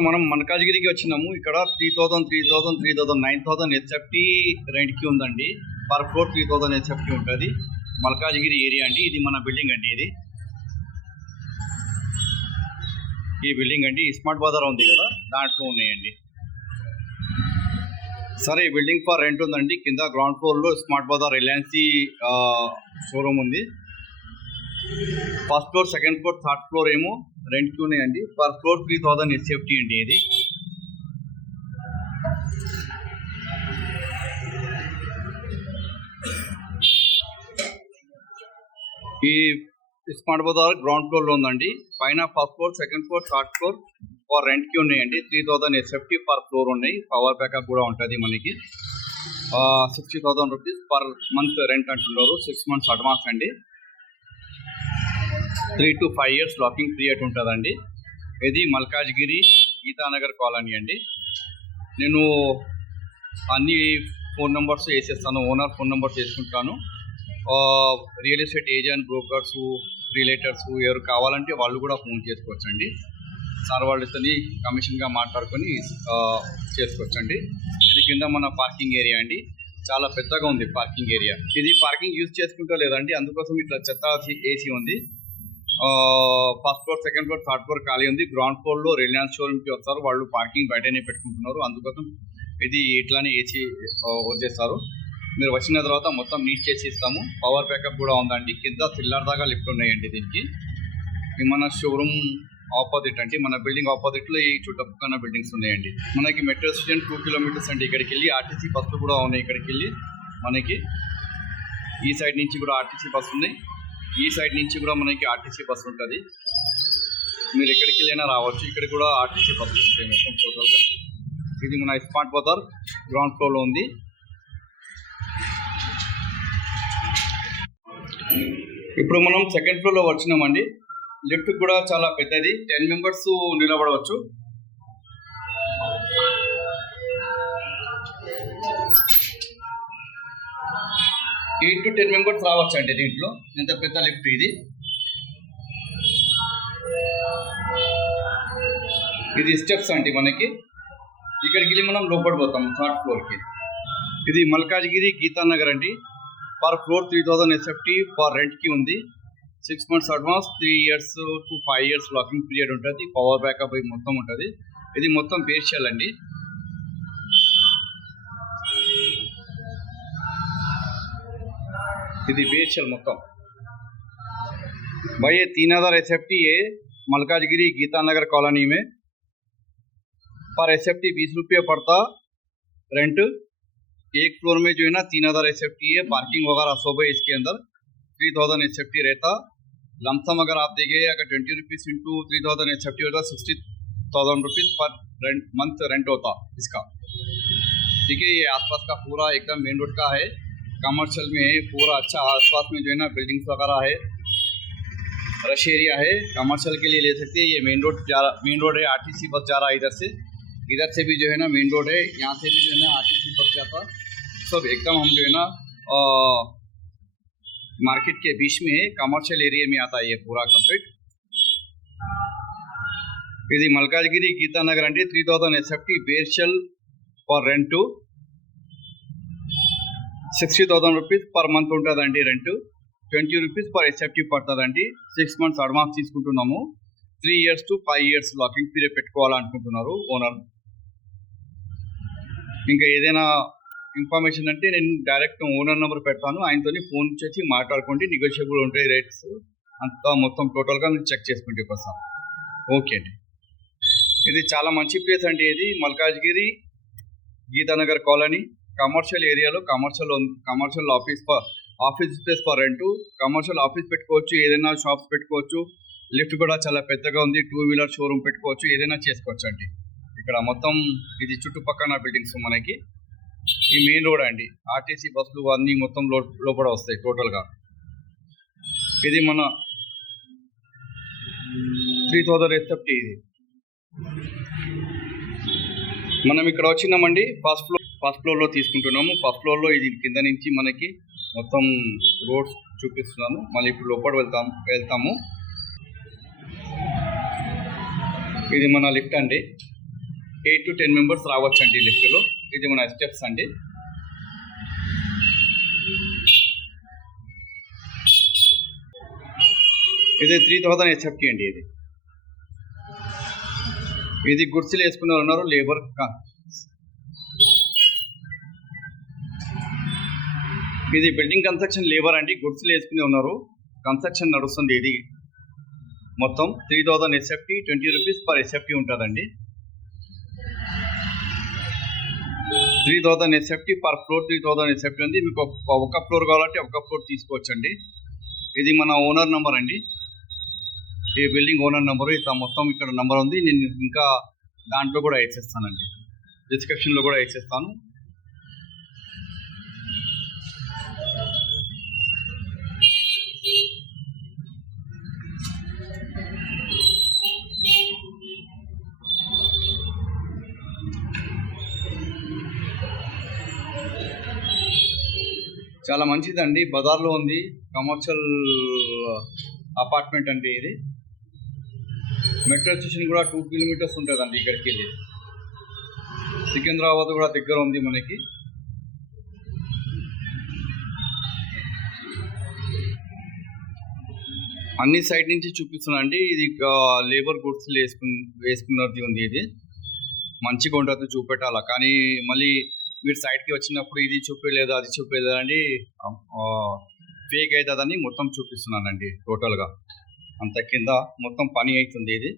Sir మనం మల్కాజ్గిరికి వచ్చినాము. ఇక్కడ 9,000 హెచ్ఎఫ్టీ రెంట్కి ఉందండి. పర్ ఫ్లోర్ 3000 హెచ్ఎఫ్టీ ఉంటుంది. మల్కాజ్గిరి ఏరియా అండి. ఇది మన బిల్డింగ్ అండి. ఈ బిల్డింగ్ అండి. స్మార్ట్ బజార్ ఉంది కదా, దాంట్లో ఉన్నాయండి. సరే, ఈ బిల్డింగ్ ఫర్ రెంట్ ఉందండి. కింద గ్రౌండ్ ఫ్లోర్లో స్మార్ట్ బజార్ రిలయన్స్ షోరూమ్ ఉంది. First floor, second floor, third floor ఏమో రెంట్కి ఉన్నాయండి. పర్ ఫ్లోర్ 3000 హెచ్ఎఫ్టీ అండి. ఇది ఈ స్మార్ట్ బజార్ గ్రౌండ్ ఫ్లోర్లో ఉందండి. పైన first floor, second floor, third floor for రెంట్కి ఉన్నాయండి. 3000 హెచ్ఎఫ్టీ పర్ ఫ్లోర్ ఉన్నాయి. పవర్ బ్యాకప్ కూడా ఉంటుంది మనకి. 60,000 రూపీస్ పర్ మంత్ రెంట్ అంటున్నారు. 6 months అడ్వాన్స్ అండి. 3 to 5 years లాకింగ్ పీరియడ్ ఉంటుందండి. ఇది మల్కాజ్గిరి గీతానగర్ కాలనీ అండి. నేను అన్ని ఫోన్ నెంబర్స్ వేసేస్తాను. ఓనర్ ఫోన్ నెంబర్స్ వేసుకుంటాను. రియల్ ఎస్టేట్ ఏజెంట్, బ్రోకర్స్, రిలేటర్స్ ఎవరు కావాలంటే వాళ్ళు కూడా ఫోన్ చేసుకోవచ్చండి. సార్ వాళ్ళతోని కమిషన్గా మాట్లాడుకొని చేసుకోవచ్చండి. ఇది కింద మన పార్కింగ్ ఏరియా అండి. చాలా పెద్దగా ఉంది పార్కింగ్ ఏరియా. ఇది పార్కింగ్ యూజ్ చేసుకుంటా లేదండి, అందుకోసం ఇట్లా చెత్త ఏసీ ఉంది. First floor, second floor, third floor ఖాళీ ఉంది. గ్రౌండ్ ఫ్లోర్లో రిలయన్స్ షోరూమ్కి వస్తారు. వాళ్ళు పార్కింగ్ బయటనే పెట్టుకుంటున్నారు. అందుకోసం ఇది ఇట్లానే ఏసీ వచ్చేస్తారు. మీరు వచ్చిన తర్వాత మొత్తం నీట్ చేసి ఇస్తాము. పవర్ బ్యాకప్ కూడా ఉందండి. కింద సిల్లర్ దాకా లిఫ్ట్ ఉన్నాయండి. దీనికి మన షోరూమ్ ఆపోజిట్ అండి. మన బిల్డింగ్ ఆపోజిట్లో ఈ చుట్టుపక్కల బిల్డింగ్స్ ఉన్నాయండి. మనకి మెట్రో స్టేషన్ 2 kilometers అండి. ఇక్కడికి వెళ్ళి ఆర్టీసీ బస్సులు కూడా ఉన్నాయి. ఇక్కడికి వెళ్ళి మనకి ఈ సైడ్ నుంచి కూడా ఆర్టీసీ బస్సు ఉన్నాయి. ఈ సైడ్ నుంచి కూడా మనకి ఆర్టీసీ బస్సు ఉంటుంది. మీరు ఎక్కడికి వెళ్ళైనా రావచ్చు. ఇక్కడ కూడా ఆర్టీసీ బస్సులు ఉంటాయి మొత్తం టోటల్గా. ఇది మన స్మార్ట్ బజార్ గ్రౌండ్ ఫ్లోర్లో ఉంది. ఇప్పుడు మనం సెకండ్ ఫ్లోర్లో వచ్చినామండి. లిఫ్ట్ కూడా చాలా పెద్దది. 10 members నిలబడవచ్చు. ఎయిట్ to 10 members రావచ్చు అండి దీంట్లో. ఎంత పెద్ద లిఫ్ట్ ఇది. ఇది స్టెప్స్ అండి మనకి. ఇక్కడికి వెళ్ళి మనం లోపల పోతాం థర్డ్ ఫ్లోర్కి. ఇది మల్కాజ్గిరి గీతానగర్ అండి. పర్ ఫ్లోర్ 3000 హెచ్ఎఫ్టీ పర్ రెంట్కి ఉంది. 6 months advance, 3 years to 5 years locking period ఉంటుంది. పవర్ బ్యాకప్ మొత్తం ఉంటుంది. ఇది మొత్తం బేస్షెల్ అండి. ఇది బేస్షెల్ మొత్తం. भाई ये 3000 एसएफटी है मलकाजगिरी गीतानगर कॉलोनी में. पर एसएफटी 20 रुपये पड़ता रेंट. एक फ्लोर में जो है ना 3000 एसएफटी है. पार्किंग वगैरह सब है इसके अंदर. 3000 एसएफटी रहता. लमसम अगर आप देंगे, अगर 20 रुपीज़ इंटू 3000 एसएफटी होता 60,000 रुपीज़ पर मंथ रेंट होता इसका. ठीक है. ये आसपास का पूरा एकदम मेन रोड का है. कमर्शियल में है पूरा. अच्छा आसपास में जो है ना बिल्डिंग्स वगैरह है. रश एरिया है. कमर्शियल के लिए ले सकते हैं. ये मेन रोड है. आरटीसी बस जा रहा है इधर से भी जो है ना मेन रोड है. यहाँ से भी जो है ना आरटीसी बस जाता. सब एकदम हम जो है ना मार्केट के बीच में है. कमर्शियल एरिया में आता है ये पूरा कंप्लीट. ఇది మల్కాజ్గిరి గీతానగర్ అంటే 3000 SFT bare shell for rent. 60,000 rupees per month ఉంటుందండి రెంట్. 20 rupees పర్ ఎస్ఎఫ్టీ పడుతుందండి. 6 months అడ్వాన్స్ తీసుకుంటున్నాము. 3 years to 5 years locking period పెట్టుకోవాలనుకుంటున్నారు ఓనర్. ఇంకా ఏదైనా ఇన్ఫర్మేషన్ అంటే నేను డైరెక్ట్ ఓనర్ నెంబర్ పెడతాను. ఆయనతో ఫోన్ చేసి మాట్లాడుకోండి. నెగోషియబుల్ ఉంటాయి రేట్స్ అంతా. మొత్తం టోటల్గా మీరు చెక్ చేసుకుంటే ఒకసారి. ఓకే అండి. ఇది చాలా మంచి ప్లేస్ అండి. ఇది మల్కాజ్గిరి గీతానగర్ కాలనీ కమర్షియల్ ఏరియాలో. Commercial office space for rent. Commercial office పెట్టుకోవచ్చు. ఏదైనా షాప్స్ పెట్టుకోవచ్చు. లిఫ్ట్ కూడా చాలా పెద్దగా ఉంది. 2-wheeler షోరూమ్ పెట్టుకోవచ్చు. ఏదైనా చేసుకోవచ్చు అండి. ఇక్కడ మొత్తం ఇది చుట్టుపక్కల బిల్డింగ్స్ మనకి. ఈ మెయిన్ రోడ్ అండి. ఆర్టీసీ బస్సులు అన్నీ మొత్తం లోపల వస్తాయి టోటల్గా. ఇది మన 3000 ఎస్ఎఫ్టీ. ఇది మనం ఇక్కడ వచ్చినామండి. ఫస్ట్ ఫ్లోర్లో తీసుకుంటున్నాము. ఫస్ట్ ఫ్లోర్లో ఇది కింద నుంచి మనకి మొత్తం రోడ్స్ చూపిస్తున్నాను. మళ్ళీ ఇప్పుడు లోపల వెళ్తాము. ఇది మన లిఫ్ట్ అండి. 8 to 10 మెంబర్స్ రావచ్చు అండి లిఫ్ట్లో. ఇది మన స్టెప్స్ అండి. ఇది 3000 SFT అండి. ఇది గుర్సులు వేసుకునే ఉన్నారు లేబర్. ఇది బిల్డింగ్ కన్స్ట్రక్షన్ లేబర్ అండి. గుర్సులు వేసుకునే ఉన్నారు. కన్స్ట్రక్షన్ నడుస్తుంది. ఇది మొత్తం 3000 SFT, 20 రూపీస్ పర్ SFT ఉంటుందండి. 3000 SFT పర్ ఫ్లోర్. 3000 SFT ఉంది. మీకు ఒక ఫ్లోర్ కావాలంటే ఒక ఫ్లోర్ తీసుకోవచ్చండి. ఇది మన ఓనర్ నెంబర్ అండి. ఈ బిల్డింగ్ ఓనర్ నెంబరు. ఇట్లా మొత్తం ఇక్కడ నెంబర్ ఉంది. నేను ఇంకా దాంట్లో కూడా వేసేస్తానండి, డిస్క్రిప్షన్లో కూడా వేసేస్తాను. చాలా మంచిదండి. బజార్లో ఉంది. కమర్షియల్ అపార్ట్మెంట్ అండి. ఇది మెట్రో స్టేషన్ కూడా 2 కిలోమీటర్స్ ఉంటుందండి ఇక్కడికి వెళ్ళి. సికింద్రాబాద్ కూడా దగ్గర ఉంది మనకి. అన్ని సైడ్ నుంచి చూపిస్తున్నానండి. ఇది లేబర్ గుడ్స్ వేసుకున్నది ఉంది. ఇది మంచిగా ఉంటుంది, చూపెట్టాలా. కానీ మళ్ళీ మీరు సైడ్కి వచ్చినప్పుడు ఇది చూపించలేదు, అది చూపించలేదండి, ఫేక్ అవుతుందని మొత్తం చూపిస్తున్నానండి. టోటల్గా అంత కింద మొత్తం పని అవుతుంది. ఇది